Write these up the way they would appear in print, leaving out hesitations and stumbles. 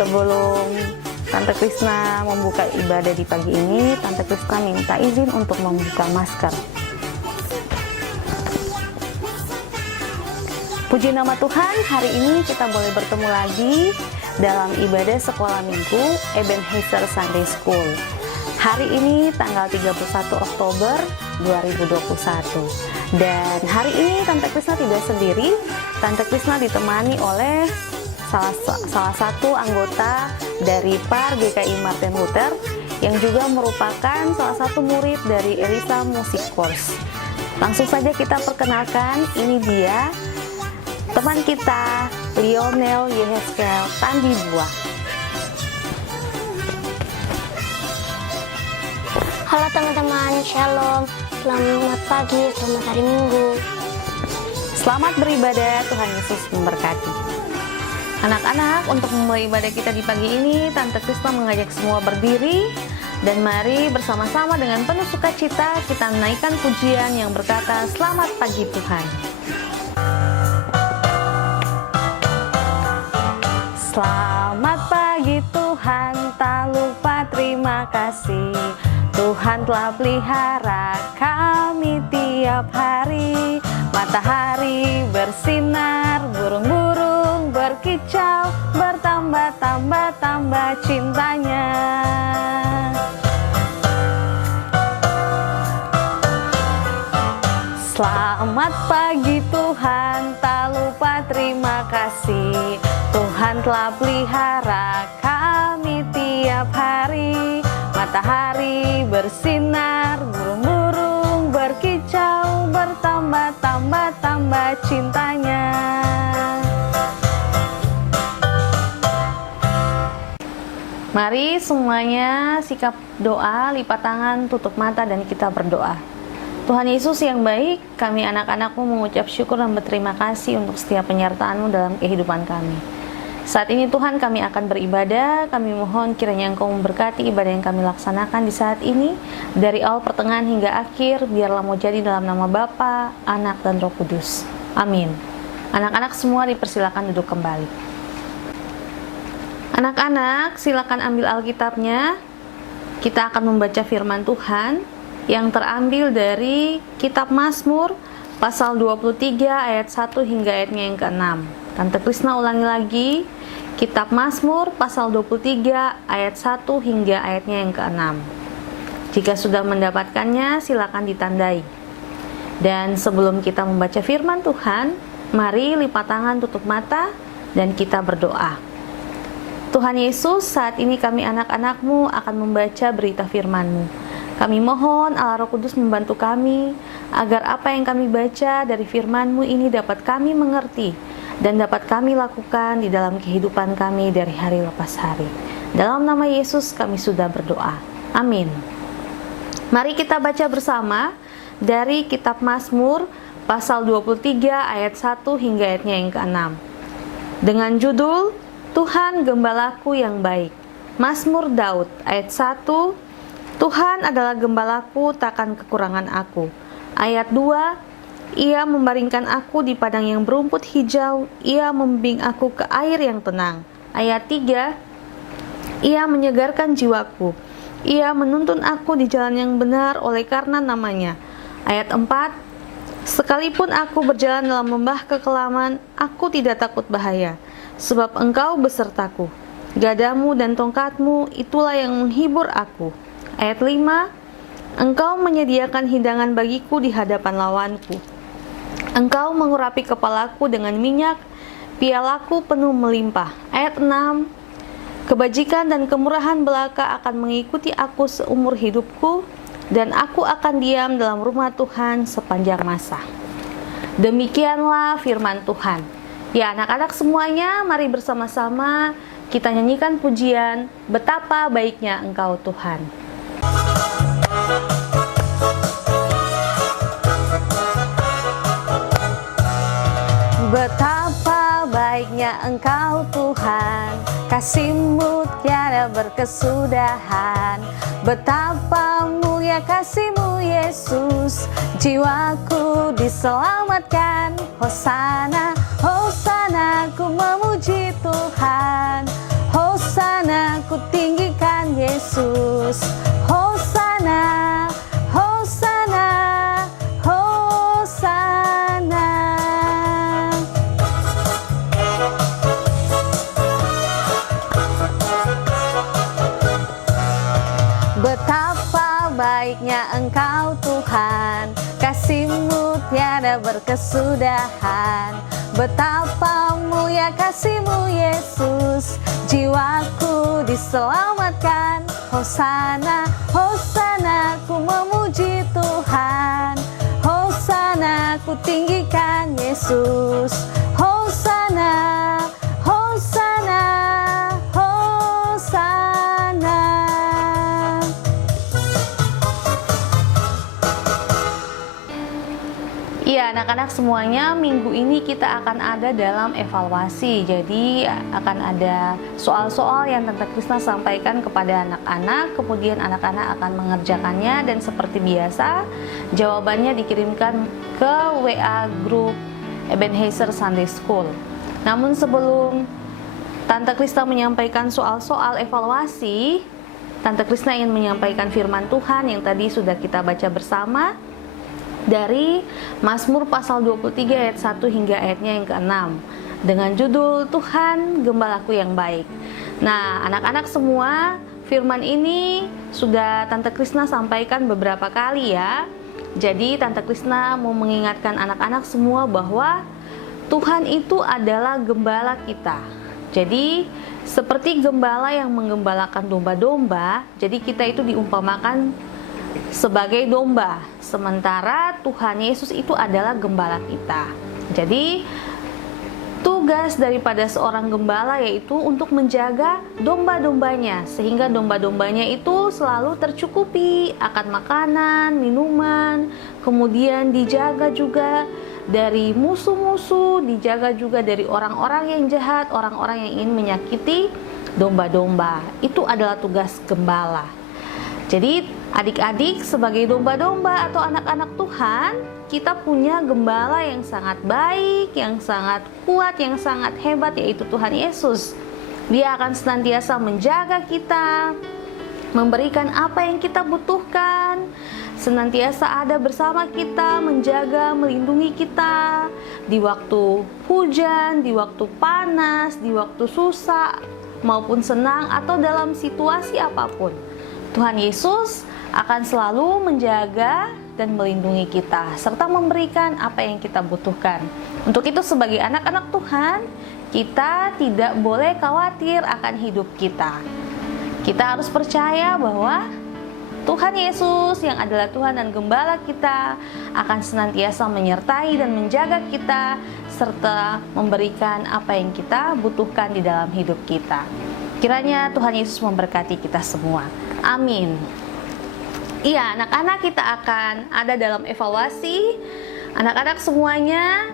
Sebelum Tante Krisna membuka ibadah di pagi ini, Tante Krisna minta izin untuk membuka masker. Puji nama Tuhan, hari ini kita boleh bertemu lagi dalam ibadah sekolah minggu Ebenezer Sunday School. Hari ini tanggal 31 Oktober 2021. Dan hari ini Tante Krisna tidak sendiri. Tante Krisna ditemani oleh salah satu anggota dari PAR GKI Martin Luther yang juga merupakan salah satu murid dari Elisa Music Course. Langsung saja kita perkenalkan, ini dia teman kita, Lionel Yeheskel Tandibuah. Halo teman-teman, shalom, selamat pagi, selamat hari Minggu. Selamat beribadah, Tuhan Yesus memberkati. Anak-anak, untuk memulai ibadah kita di pagi ini, Tante Krisna mengajak semua berdiri dan mari bersama-sama dengan penuh sukacita kita menaikkan pujian yang berkata, Selamat pagi Tuhan. Selamat pagi Tuhan, tak lupa terima kasih. Tuhan telah pelihara kami tiap hari. Matahari bersinar, burung-burung berkicau, bertambah-tambah cintanya. Selamat pagi Tuhan, tak lupa terima kasih. Tuhan telah pelihara kami tiap hari. Matahari bersinar, burung-burung berkicau, bertambah-tambah cintanya. Mari semuanya sikap doa, lipat tangan, tutup mata dan kita berdoa. Tuhan Yesus yang baik, kami anak-anak-Mu mengucap syukur dan berterima kasih untuk setiap penyertaan-Mu dalam kehidupan kami. Saat ini Tuhan kami akan beribadah, kami mohon kiranya Engkau memberkati ibadah yang kami laksanakan di saat ini, dari awal pertengahan hingga akhir, biarlah mau jadi dalam nama Bapa, Anak, dan Roh Kudus. Amin. Anak-anak semua dipersilakan duduk kembali. Anak-anak, silakan ambil Alkitabnya. Kita akan membaca firman Tuhan yang terambil dari Kitab Mazmur pasal 23 ayat 1 hingga ayatnya yang ke-6. Tante Krisna ulangi lagi, Kitab Mazmur pasal 23 ayat 1 hingga ayatnya yang ke-6. Jika sudah mendapatkannya, silakan ditandai. Dan sebelum kita membaca firman Tuhan, mari lipat tangan, tutup mata, dan kita berdoa. Tuhan Yesus, saat ini kami anak-anak-Mu akan membaca berita firman-Mu. Kami mohon Allah Roh Kudus membantu kami, agar apa yang kami baca dari firman-Mu ini dapat kami mengerti, dan dapat kami lakukan di dalam kehidupan kami dari hari lepas hari. Dalam nama Yesus kami sudah berdoa. Amin. Mari kita baca bersama dari Kitab Mazmur pasal 23 ayat 1 hingga ayatnya yang ke-6. Dengan judul Tuhan Gembalaku yang baik. Mazmur Daud ayat 1. Tuhan adalah gembalaku, takkan kekurangan aku. Ayat 2. Ia membaringkan aku di padang yang berumput hijau, Ia membimbing aku ke air yang tenang. Ayat 3. Ia menyegarkan jiwaku, Ia menuntun aku di jalan yang benar oleh karena namanya. Ayat 4. Sekalipun aku berjalan dalam lembah kekelaman, aku tidak takut bahaya, sebab Engkau besertaku. Gadamu dan tongkatmu, itulah yang menghibur aku. Ayat 5. Engkau menyediakan hidangan bagiku di hadapan lawanku. Engkau mengurapi kepalaku dengan minyak, pialaku penuh melimpah. Ayat 6. Kebajikan dan kemurahan belaka akan mengikuti aku seumur hidupku, dan aku akan diam dalam rumah Tuhan sepanjang masa. Demikianlah firman Tuhan. Ya anak-anak semuanya, mari bersama-sama kita nyanyikan pujian, Betapa Baiknya Engkau Tuhan. Betapa baiknya Engkau Tuhan, kasih-Mu tiada berkesudahan. Betapa mulia kasih-Mu Yesus, jiwaku diselamatkan. Hosana, Hosana, ku memuji Tuhan. Hosana. ku tinggikan Yesus. Hosana, Hosana, Hosana. Betapa baiknya Engkau Tuhan, kasih-Mu tiada berkesudahan. Betapa mulia kasih-Mu Yesus, jiwaku diselamatkan. Hosana, Hosana, ku memuji Tuhan. Hosana, ku tinggikan Yesus. Hosana, Hosana, Hosana. Iya, anak-anak semuanya, minggu ini kita akan ada dalam evaluasi. Jadi akan ada soal-soal yang Tante Krisna sampaikan kepada anak-anak, kemudian anak-anak akan mengerjakannya, dan seperti biasa jawabannya dikirimkan ke WA grup Ebenezer Sunday School. Namun sebelum Tante Krisna menyampaikan soal-soal evaluasi, Tante Krisna ingin menyampaikan firman Tuhan yang tadi sudah kita baca bersama dari Mazmur pasal 23 ayat 1 hingga ayatnya yang ke-6 dengan judul Tuhan Gembalaku yang baik. Nah, anak-anak semua, firman ini sudah Tante Krisna sampaikan beberapa kali ya. Jadi Tante Krisna mau mengingatkan anak-anak semua bahwa Tuhan itu adalah gembala kita. Jadi seperti gembala yang menggembalakan domba-domba, jadi kita itu diumpamakan sebagai domba, sementara Tuhan Yesus itu adalah gembala kita. Jadi tugas daripada seorang gembala yaitu untuk menjaga domba-dombanya, sehingga domba-dombanya itu selalu tercukupi akan makanan, minuman, kemudian dijaga juga dari musuh-musuh, dijaga juga dari orang-orang yang jahat, orang-orang yang ingin menyakiti domba-domba. Itu adalah tugas gembala. Jadi adik-adik sebagai domba-domba atau anak-anak Tuhan, kita punya gembala yang sangat baik, yang sangat kuat, yang sangat hebat, yaitu Tuhan Yesus. Dia akan senantiasa menjaga kita, memberikan apa yang kita butuhkan, senantiasa ada bersama kita, menjaga, melindungi kita di waktu hujan, di waktu panas, di waktu susah maupun senang, atau dalam situasi apapun. Tuhan Yesus akan selalu menjaga dan melindungi kita, serta memberikan apa yang kita butuhkan. Untuk itu sebagai anak-anak Tuhan, kita tidak boleh khawatir akan hidup kita. Kita harus percaya bahwa Tuhan Yesus yang adalah Tuhan dan Gembala kita akan senantiasa menyertai dan menjaga kita, serta memberikan apa yang kita butuhkan di dalam hidup kita. Kiranya Tuhan Yesus memberkati kita semua. Amin. Iya, anak-anak, kita akan ada dalam evaluasi. Anak-anak semuanya,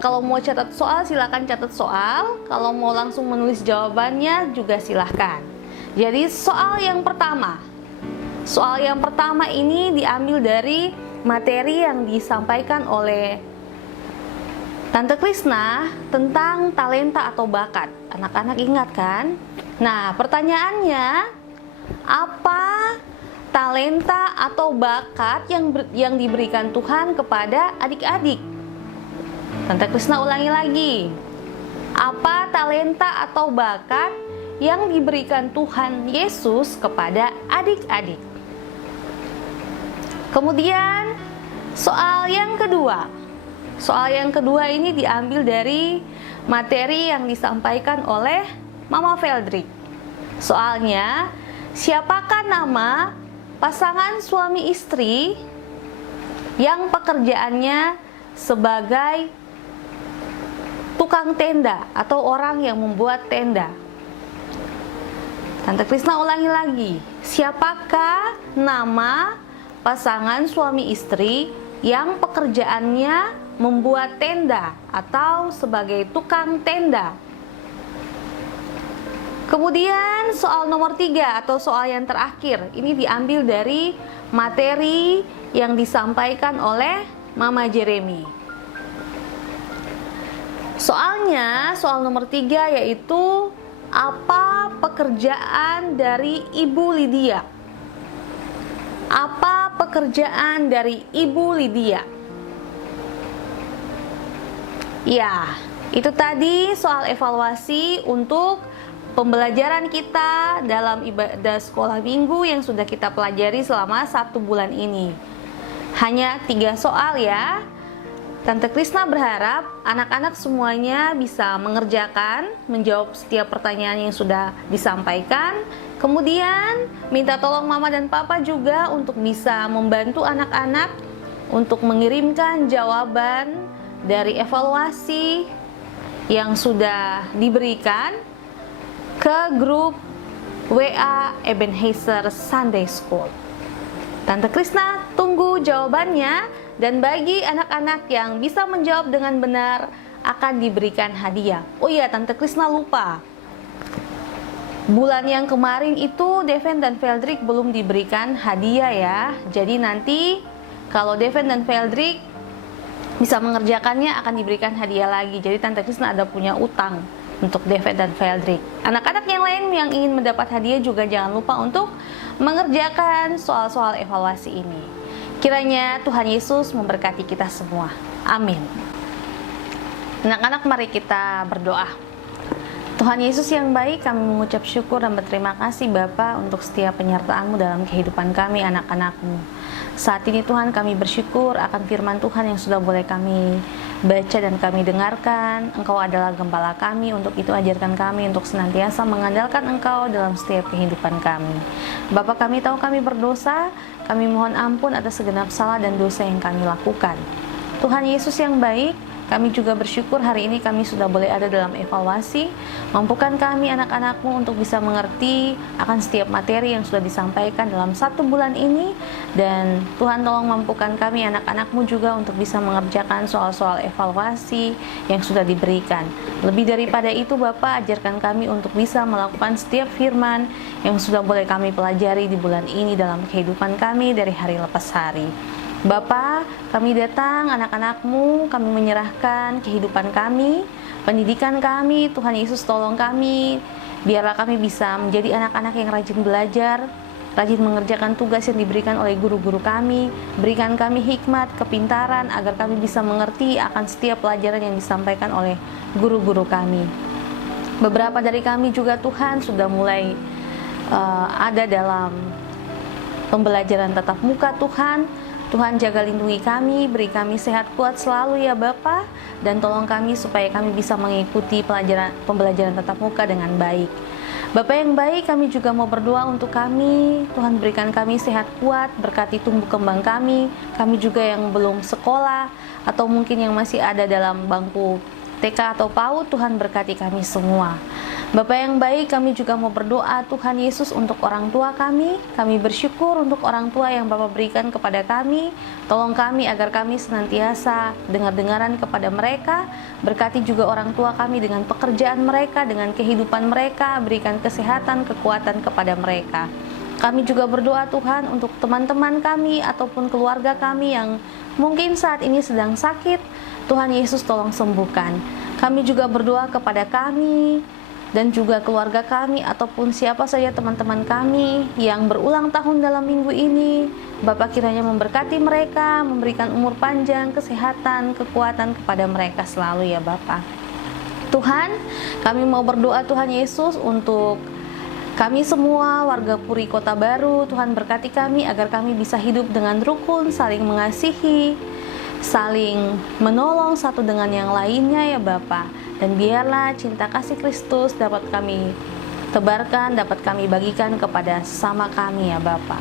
kalau mau catat soal silakan catat soal. Kalau mau langsung menulis jawabannya juga silahkan. Jadi soal yang pertama ini diambil dari materi yang disampaikan oleh Tante Krisna tentang talenta atau bakat. Anak-anak ingat kan? Nah, pertanyaannya, apa talenta atau bakat yang diberikan Tuhan kepada adik-adik? Tante Krisna ulangi lagi. Apa talenta atau bakat yang diberikan Tuhan Yesus kepada adik-adik? Kemudian soal yang kedua. Soal yang kedua ini diambil dari materi yang disampaikan oleh Mama Veldrik. Soalnya, siapakah nama pasangan suami istri yang pekerjaannya sebagai tukang tenda atau orang yang membuat tenda? Tante Krisna ulangi lagi. Siapakah nama pasangan suami istri yang pekerjaannya membuat tenda atau sebagai tukang tenda? Kemudian soal nomor 3 atau soal yang terakhir, ini diambil dari materi yang disampaikan oleh Mama Jeremy. Soalnya, soal nomor 3 yaitu Apa pekerjaan dari Ibu Lydia? Apa pekerjaan dari Ibu Lydia? Ya, itu tadi soal evaluasi untuk pembelajaran kita dalam ibadah sekolah minggu yang sudah kita pelajari selama 1 bulan ini. Hanya 3 soal ya. Tante Krisna berharap anak-anak semuanya bisa mengerjakan, menjawab setiap pertanyaan yang sudah disampaikan. Kemudian minta tolong mama dan papa juga untuk bisa membantu anak-anak untuk mengirimkan jawaban dari evaluasi yang sudah diberikan ke grup WA Ebenezer Sunday School. Tante Krisna tunggu jawabannya. Dan bagi anak-anak yang bisa menjawab dengan benar akan diberikan hadiah. Oh iya, Tante Krisna lupa. Bulan yang kemarin itu Deven dan Veldrik belum diberikan hadiah ya. Jadi nanti kalau Deven dan Veldrik bisa mengerjakannya akan diberikan hadiah lagi. Jadi Tante Krisna ada punya utang untuk Deven dan Veldrik. Anak-anak yang lain yang ingin mendapat hadiah juga jangan lupa untuk mengerjakan soal-soal evaluasi ini. Kiranya Tuhan Yesus memberkati kita semua. Amin. Anak-anak, mari kita berdoa. Tuhan Yesus yang baik, kami mengucap syukur dan berterima kasih Bapa untuk setiap penyertaan-Mu dalam kehidupan kami anak-anak-Mu. Saat ini Tuhan kami bersyukur akan firman Tuhan yang sudah boleh kami baca dan kami dengarkan. Engkau adalah gembala kami, untuk itu ajarkan kami untuk senantiasa mengandalkan Engkau dalam setiap kehidupan kami. Bapa, kami tahu kami berdosa, kami mohon ampun atas segenap salah dan dosa yang kami lakukan. Tuhan Yesus yang baik, kami juga bersyukur hari ini kami sudah boleh ada dalam evaluasi. Mampukan kami anak-anak-Mu untuk bisa mengerti akan setiap materi yang sudah disampaikan dalam 1 bulan ini. Dan Tuhan tolong mampukan kami anak-anak-Mu juga untuk bisa mengerjakan soal-soal evaluasi yang sudah diberikan. Lebih daripada itu Bapak, ajarkan kami untuk bisa melakukan setiap firman yang sudah boleh kami pelajari di bulan ini dalam kehidupan kami dari hari lepas hari. Bapa, kami datang anak-anak-Mu, kami menyerahkan kehidupan kami, pendidikan kami. Tuhan Yesus tolong kami, biarlah kami bisa menjadi anak-anak yang rajin belajar, rajin mengerjakan tugas yang diberikan oleh guru-guru kami. Berikan kami hikmat, kepintaran, agar kami bisa mengerti akan setiap pelajaran yang disampaikan oleh guru-guru kami. Beberapa dari kami juga Tuhan sudah mulai ada dalam pembelajaran tatap muka Tuhan. Tuhan jaga lindungi kami, beri kami sehat kuat selalu ya Bapa, dan tolong kami supaya kami bisa mengikuti pembelajaran tatap muka dengan baik. Bapa yang baik, kami juga mau berdoa untuk kami. Tuhan berikan kami sehat kuat, berkati tumbuh kembang kami juga yang belum sekolah atau mungkin yang masih ada dalam bangku TK atau PAUD. Tuhan berkati kami semua. Bapa yang baik, kami juga mau berdoa Tuhan Yesus untuk orang tua kami. Kami bersyukur untuk orang tua yang Bapa berikan kepada kami. Tolong kami agar kami senantiasa dengar-dengaran kepada mereka. Berkati juga orang tua kami dengan pekerjaan mereka, dengan kehidupan mereka. Berikan kesehatan, kekuatan kepada mereka. Kami juga berdoa Tuhan untuk teman-teman kami ataupun keluarga kami yang mungkin saat ini sedang sakit. Tuhan Yesus tolong sembuhkan. Kami juga berdoa kepada kami dan juga keluarga kami ataupun siapa saja teman-teman kami yang berulang tahun dalam minggu ini. Bapa kiranya memberkati mereka, memberikan umur panjang, kesehatan, kekuatan kepada mereka selalu ya Bapa. Tuhan, kami mau berdoa Tuhan Yesus untuk kami semua warga Puri Kota Baru. Tuhan berkati kami agar kami bisa hidup dengan rukun, saling mengasihi, saling menolong satu dengan yang lainnya ya Bapa. Dan biarlah cinta kasih Kristus dapat kami tebarkan, dapat kami bagikan kepada sesama kami ya Bapa.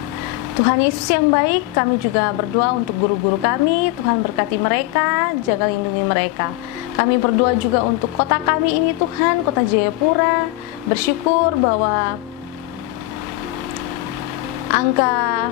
Tuhan Yesus yang baik, kami juga berdoa untuk guru-guru kami. Tuhan berkati mereka, jaga lindungi mereka. Kami berdoa juga untuk kota kami ini Tuhan, kota Jayapura. Bersyukur bahwa angka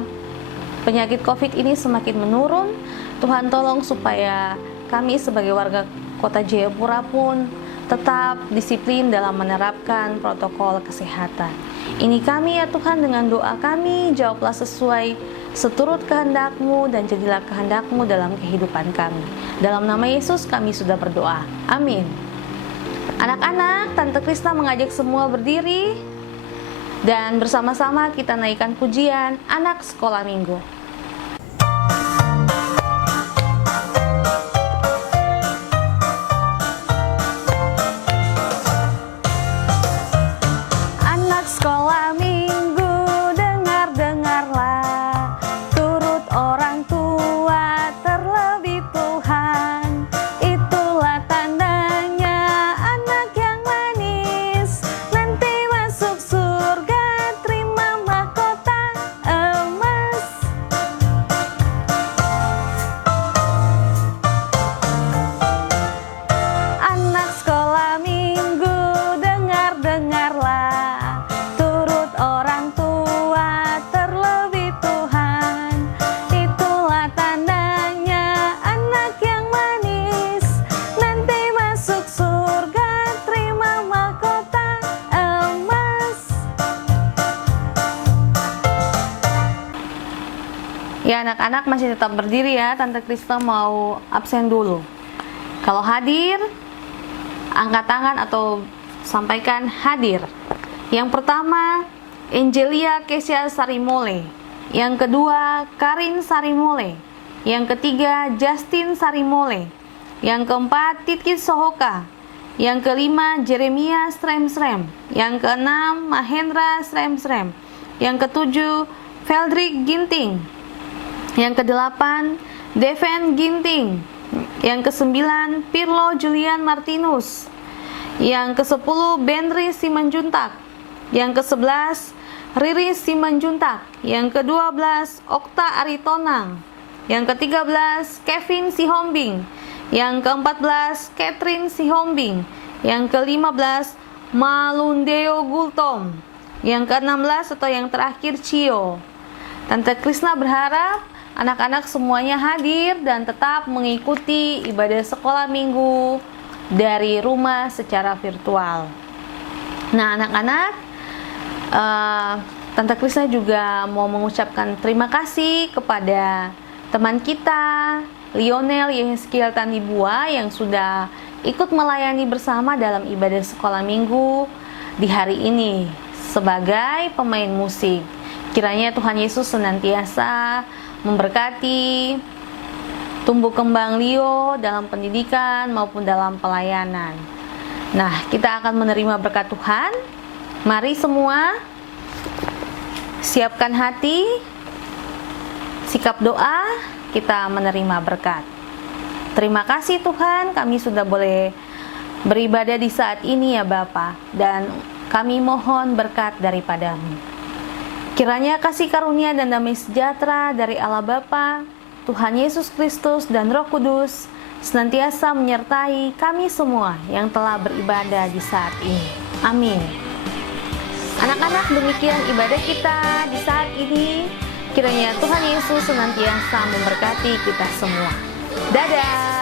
penyakit COVID ini semakin menurun. Tuhan tolong supaya kami sebagai warga Kota Jayapura pun tetap disiplin dalam menerapkan protokol kesehatan. Ini kami ya Tuhan, dengan doa kami, jawablah sesuai seturut kehendak-Mu dan jadilah kehendak-Mu dalam kehidupan kami. Dalam nama Yesus kami sudah berdoa. Amin. Anak-anak, Tante Krisna mengajak semua berdiri dan bersama-sama kita naikkan pujian Anak Sekolah Minggu. Anak sekolah minggu, dengar-dengarlah, turut orang tua terlebih Tuhan. Itulah tandanya anak yang manis, nanti masuk surga terima mahkota emas. Anak sekolah minggu, dengar-dengarlah, turut orang tua terlebih Tuhan. Itulah tandanya anak yang manis, nanti masuk surga terima mahkota emas. Ya, anak-anak masih tetap berdiri ya, Tante Krisna mau absen dulu. Kalau hadir, angkat tangan atau sampaikan hadir. Yang pertama, Angelia Kesia Sarimole. Yang kedua, Karin Sarimole. Yang ketiga, Justin Sarimole. Yang keempat, Titkis Sohoka. Yang kelima, Jeremia Srem-Srem. Yang keenam, Mahendra Srem-Srem. Yang ketujuh, Feldrik Ginting. Yang kedelapan, Deven Ginting. Yang kesembilan, Pirlo Julian Martinus. Yang ke-10, Benri Simanjuntak. Yang ke-11, Riri Simanjuntak. Yang ke-12, Okta Aritonang. Yang ke-13, Kevin Sihombing. Yang ke-14, Catherine Sihombing. Yang ke-15, Malundeo Gultom. Yang ke-16 atau yang terakhir, Cio. Tante Krisna berharap anak-anak semuanya hadir dan tetap mengikuti ibadah sekolah minggu dari rumah secara virtual. Nah, anak-anak, Tante Krisna juga mau mengucapkan terima kasih kepada teman kita, Lionel Yehezkiel Tandibua, yang sudah ikut melayani bersama dalam ibadah sekolah minggu di hari ini sebagai pemain musik. Kiranya Tuhan Yesus senantiasa memberkati tumbuh kembang Leo dalam pendidikan maupun dalam pelayanan. Nah, kita akan menerima berkat Tuhan. Mari semua siapkan hati, sikap doa, kita menerima berkat. Terima kasih Tuhan, kami sudah boleh beribadah di saat ini ya Bapa, dan kami mohon berkat daripadamu. Kiranya kasih karunia dan damai sejahtera dari Allah Bapa, Tuhan Yesus Kristus dan Roh Kudus senantiasa menyertai kami semua yang telah beribadah di saat ini. Amin. Anak-anak, demikian ibadah kita di saat ini. Kiranya Tuhan Yesus senantiasa memberkati kita semua. Dadah.